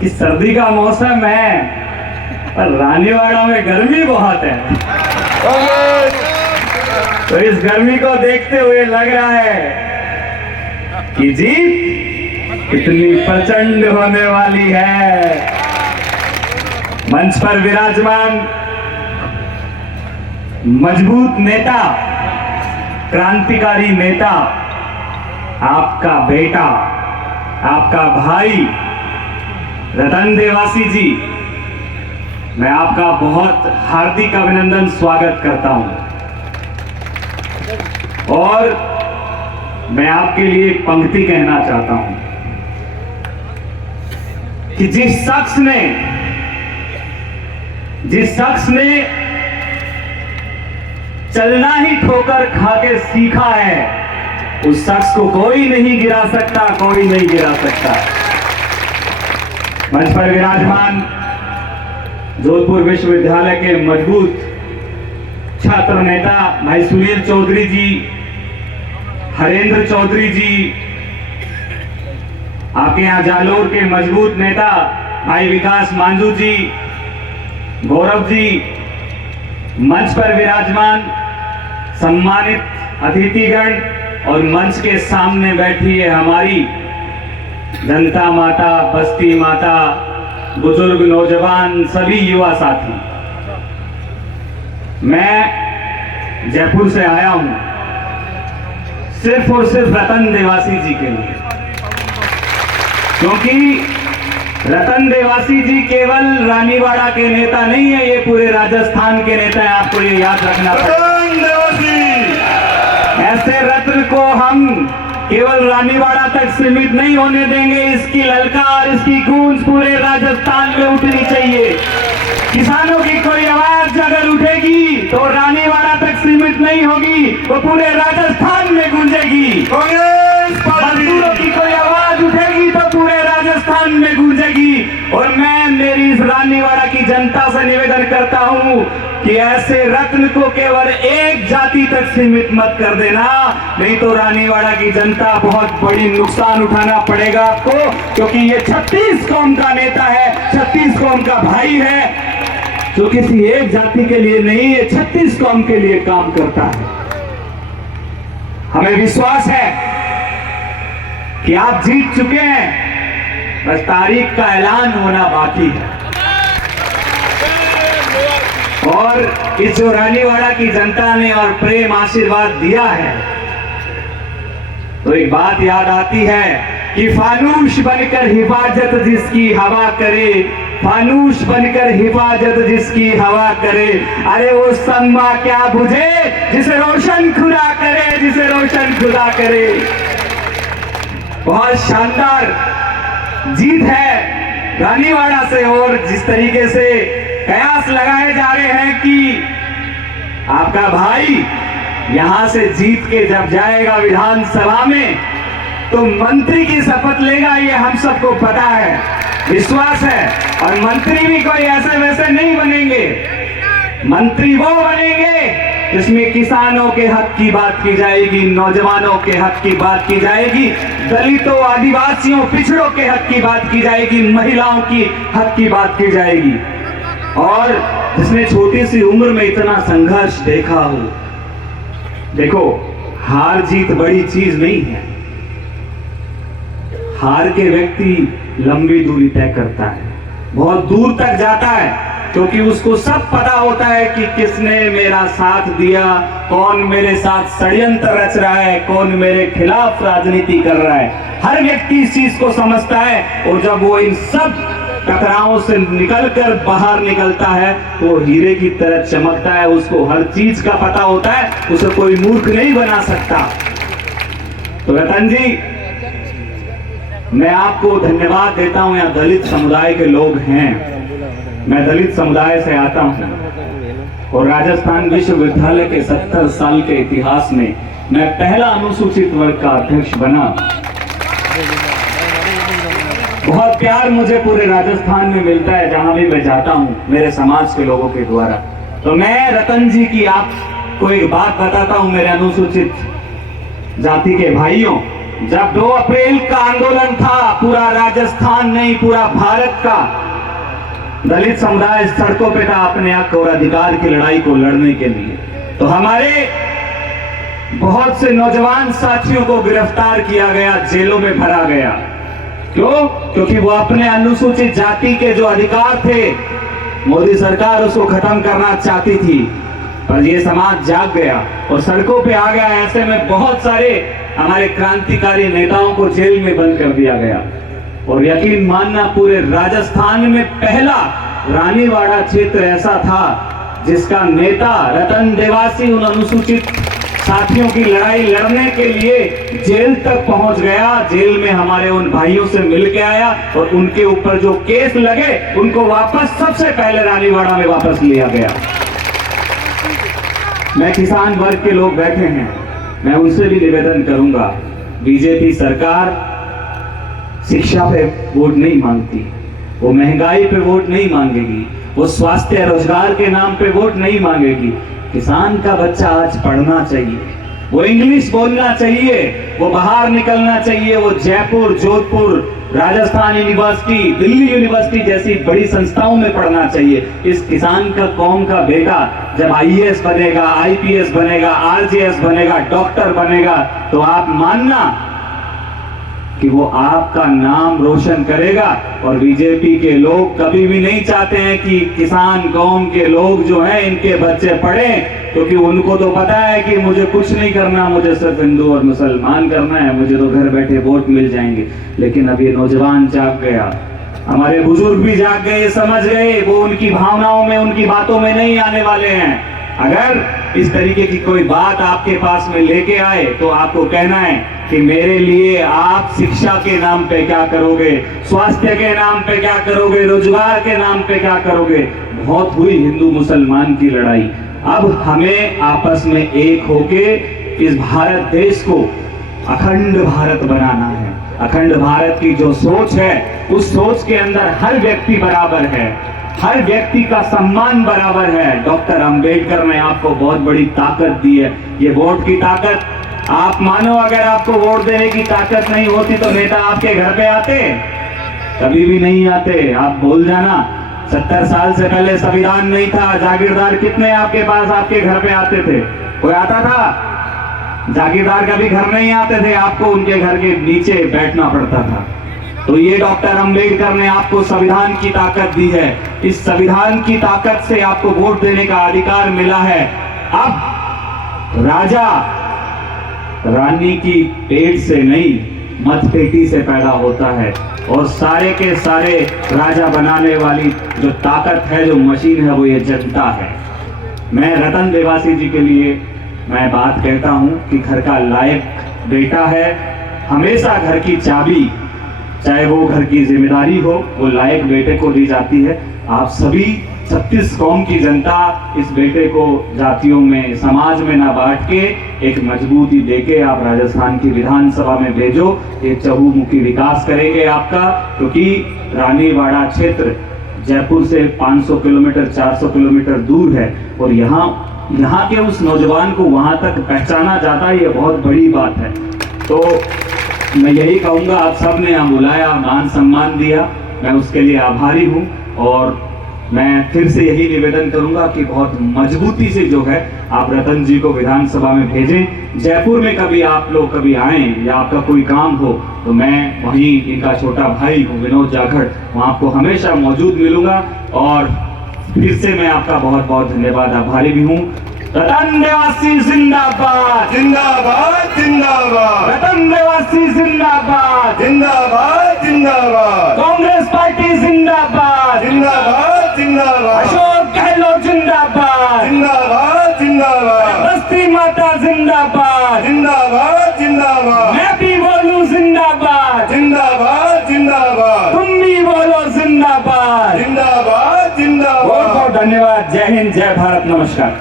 कि सर्दी का मौसम है पर रानीवाड़ा में गर्मी बहुत है। तो इस गर्मी को देखते हुए लग रहा है कि जीत इतनी प्रचंड होने वाली है। मंच पर विराजमान मजबूत नेता, क्रांतिकारी नेता, आपका बेटा, आपका भाई रतन देवासी जी, मैं आपका बहुत हार्दिक अभिनंदन स्वागत करता हूं। और मैं आपके लिए एक पंक्ति कहना चाहता हूं कि जिस शख्स ने चलना ही ठोकर खा के सीखा है, उस शख्स को कोई नहीं गिरा सकता, कोई नहीं गिरा सकता। मंच पर विराजमान जोधपुर विश्वविद्यालय के मजबूत छात्र नेता भाई सुनील चौधरी जी, हरेंद्र चौधरी जी, आपके यहां जालोर के मजबूत नेता भाई विकास मांझू जी, गौरव जी, मंच पर विराजमान सम्मानित अतिथिगण और मंच के सामने बैठी है हमारी जनता माता, बस्ती माता, बुजुर्ग, नौजवान, सभी युवा साथी। मैं जयपुर से आया हूं सिर्फ और सिर्फ रतन देवासी जी के लिए, क्योंकि रतन देवासी जी केवल रानीवाड़ा के नेता नहीं है, ये पूरे राजस्थान के नेता है। आपको ये याद रखना पड़ेगा। ऐसे रत्न को हम केवल रानीवाड़ा तक सीमित नहीं होने देंगे। इसकी ललकार, इसकी गूंज पूरे राजस्थान में उठनी चाहिए। किसानों की कोई आवाज अगर उठेगी तो रानीवाड़ा तक सीमित नहीं होगी, वो पूरे राजस्थान में गूंजेगी। मजदूरों की कोई आवाज उठेगी तो पूरे राजस्थान में गूंजेगी। और मैं मेरी इस रानीवाड़ा की जनता से निवेदन करता हूं कि ऐसे रत्न को केवल एक जाति तक सीमित मत कर देना, नहीं तो रानीवाड़ा की जनता बहुत बड़ी नुकसान उठाना पड़ेगा आपको, क्योंकि ये 36 कौम का नेता है, 36 कौम का भाई है, जो किसी एक जाति के लिए नहीं, ये 36 कौम के लिए काम करता है। हमें विश्वास है कि आप जीत चुके हैं, बस तारीख का ऐलान होना बाकी है। और इस जो रानीवाड़ा की जनता ने और प्रेम आशीर्वाद दिया है, तो एक बात याद आती है कि फानूस बनकर हिफाजत जिसकी हवा करे, फानूस बनकर हिफाजत जिसकी हवा करे, अरे वो शम्मा क्या बुझे जिसे रोशन खुदा करे, जिसे रोशन खुदा करे। बहुत शानदार जीत है रानीवाड़ा से। और जिस तरीके से कयास लगाए जा रहे हैं कि आपका भाई यहां से जीत के जब जाएगा विधानसभा में तो मंत्री की शपथ लेगा, ये हम सबको पता है, विश्वास है। और मंत्री भी कोई ऐसे वैसे नहीं बनेंगे, मंत्री वो बनेंगे जिसमें किसानों के हक की बात की जाएगी, नौजवानों के हक की बात की जाएगी, दलितों, आदिवासियों, पिछड़ों के हक की बात की जाएगी, महिलाओं की हक की बात की जाएगी। और जिसने छोटी सी उम्र में इतना संघर्ष देखा हो। देखो, हार जीत बड़ी चीज नहीं है। हार के व्यक्ति लंबी दूरी तय करता है, बहुत दूर तक जाता है, क्योंकि उसको सब पता होता है कि किसने मेरा साथ दिया, कौन मेरे साथ षड्यंत्र रच रहा है, कौन मेरे खिलाफ राजनीति कर रहा है। हर व्यक्ति इस चीज को समझता है। और जब वो इन सब टकरावों से निकलकर बाहर निकलता है तो वो हीरे की तरह चमकता है। उसको हर चीज का पता होता है, उसे कोई मूर्ख नहीं बना सकता। तो रतन जी, मैं आपको धन्यवाद देता हूं। यहाँ दलित समुदाय के लोग हैं, मैं दलित समुदाय से आता हूं और राजस्थान विश्वविद्यालय के 70 साल के इतिहास में मैं पहला अनुसूचित वर्ग का अध्यक्ष बना। बहुत प्यार मुझे पूरे राजस्थान में मिलता है, जहां भी मैं जाता हूं, मेरे समाज के लोगों के द्वारा। तो मैं रतन जी की आपको एक बात बताता हूं, मेरे अनुसूचित जाति के भाइयों। जब 2 अप्रैल का आंदोलन था, पूरा राजस्थान नहीं पूरा भारत का दलित समुदाय सड़कों पे था अपने हक और अधिकार की लड़ाई को लड़ने के लिए, तो हमारे बहुत से नौजवान साथियों को गिरफ्तार किया गया, जेलों में भरा गया। क्यों? क्योंकि वो अपने अनुसूचित जाति के जो अधिकार थे, मोदी सरकार उसको खत्म करना चाहती थी, पर ये समाज जाग गया और सड़कों पे आ गया। ऐसे में बहुत सारे हमारे क्रांतिकारी नेताओं को जेल में बंद कर दिया गया। और यकीन मानना, पूरे राजस्थान में पहला रानीवाड़ा क्षेत्र ऐसा था जिसका नेता रतन देवासी उन अनुसूचित साथियों की लड़ाई लड़ने के लिए जेल तक पहुंच गया। जेल में हमारे उन भाइयों से मिल के आया और उनके ऊपर जो केस लगे उनको वापस सबसे पहले रानीवाड़ा में वापस लिया गया। मैं किसान वर्ग के लोग बैठे हैं, मैं उनसे भी निवेदन करूंगा, बीजेपी सरकार शिक्षा पे वोट नहीं मांगती, वो महंगाई पे वोट नहीं मांगेगी, वो स्वास्थ्य रोजगार के नाम पे वोट नहीं मांगेगी। किसान का बच्चा आज पढ़ना चाहिए, वो इंग्लिश बोलना चाहिए, वो बाहर निकलना चाहिए, वो जयपुर, जोधपुर, राजस्थान यूनिवर्सिटी, दिल्ली यूनिवर्सिटी जैसी बड़ी संस्थाओं में पढ़ना चाहिए। इस किसान का, कौम का बेटा जब आईएएस बनेगा, आईपीएस बनेगा, आरजेएस बनेगा, डॉक्टर बनेगा, तो आप मानना कि वो आपका नाम रोशन करेगा। और बीजेपी के लोग कभी भी नहीं चाहते हैं कि किसान कौम के लोग जो हैं इनके बच्चे पढ़ें, क्योंकि उनको तो पता है कि मुझे कुछ नहीं करना, मुझे सिर्फ हिंदू और मुसलमान करना है, मुझे तो घर बैठे वोट मिल जाएंगे। लेकिन अब ये नौजवान जाग गया, हमारे बुजुर्ग भी जाग गए, समझ गए, वो उनकी भावनाओं में, उनकी बातों में नहीं आने वाले हैं। अगर इस तरीके की कोई बात आपके पास में लेके आए तो आपको कहना है कि मेरे लिए आप शिक्षा के नाम पे क्या करोगे, स्वास्थ्य के नाम पे क्या करोगे, रोजगार के नाम पे क्या करोगे। बहुत हुई हिंदू मुसलमान की लड़ाई, अब हमें आपस में एक होके इस भारत देश को अखंड भारत बनाना है। अखंड भारत की जो सोच है, उस सोच के अंदर हर व्यक्ति बराबर है, हर व्यक्ति का सम्मान बराबर है। डॉक्टर अंबेडकर ने आपको बहुत बड़ी ताकत दी है, ये वोट की ताकत। आप मानो अगर आपको वोट देने की ताकत नहीं होती तो नेता आपके घर पे आते? कभी भी नहीं आते। आप भूल जाना, 70 साल से पहले संविधान नहीं था, जागीरदार कितने आपके पास, आपके घर पे आते थे? कोई आता था? जागीरदार कभी घर नहीं आते थे, आपको उनके घर के नीचे बैठना पड़ता था। तो ये डॉक्टर अंबेडकर ने आपको संविधान की ताकत दी है, इस संविधान की ताकत से आपको वोट देने का अधिकार मिला है। अब राजा रानी की पेट से नहीं, मतपेटी से पैदा होता है, और सारे के सारे राजा बनाने वाली जो ताकत है, जो मशीन है, वो ये जनता है। मैं रतन देवासी जी के लिए मैं बात कहता हूं कि घर का लायक बेटा है, हमेशा घर की चाबी, चाहे वो घर की जिम्मेदारी हो, वो लायक बेटे को दी जाती है। आप सभी 36 कौम की जनता इस बेटे को जातियों में, समाज में ना बांट के एक मजबूती देके आप राजस्थान की विधानसभा में भेजो। ये चहुमुखी विकास करेंगे आपका, क्योंकि रानीवाड़ा क्षेत्र जयपुर से 500 किलोमीटर, 400 किलोमीटर दूर है, और यहाँ के उस नौजवान को वहां तक पहचाना जाता है, ये बहुत बड़ी बात है। तो मैं यही कहूंगा, आप सब ने यहाँ बुलाया, मान सम्मान दिया, मैं उसके लिए आभारी हूँ। और मैं फिर से यही निवेदन करूंगा कि बहुत मजबूती से जो है आप रतन जी को विधानसभा में भेजें। जयपुर में कभी आप लोग कभी आए या आपका कोई काम हो तो मैं वहीं इनका छोटा भाई हूँ विनोद जाखड़, वहाँ आपको हमेशा मौजूद मिलूंगा। और फिर से मैं आपका बहुत बहुत धन्यवाद, आभारी भी हूँ। रतन देवासी जिंदाबाद, जिंदाबाद जिंदाबाद, रतन देवासी जिंदाबाद, जिंदाबाद जिंदाबाद, कांग्रेस पार्टी जिंदाबाद, जिंदाबाद जिंदाबाद, अशोक गहलोत जिंदाबाद, जिंदाबाद जिंदाबाद, बस्ती माता जिंदाबाद, जिंदाबाद जिंदाबाद, मैं भी बोलूं जिंदाबाद, जिंदाबाद जिंदाबाद, तुम भी बोलो जिंदाबाद, जिंदाबाद जिंदाबाद। बहुत बहुत धन्यवाद। जय हिंद, जय भारत, नमस्कार।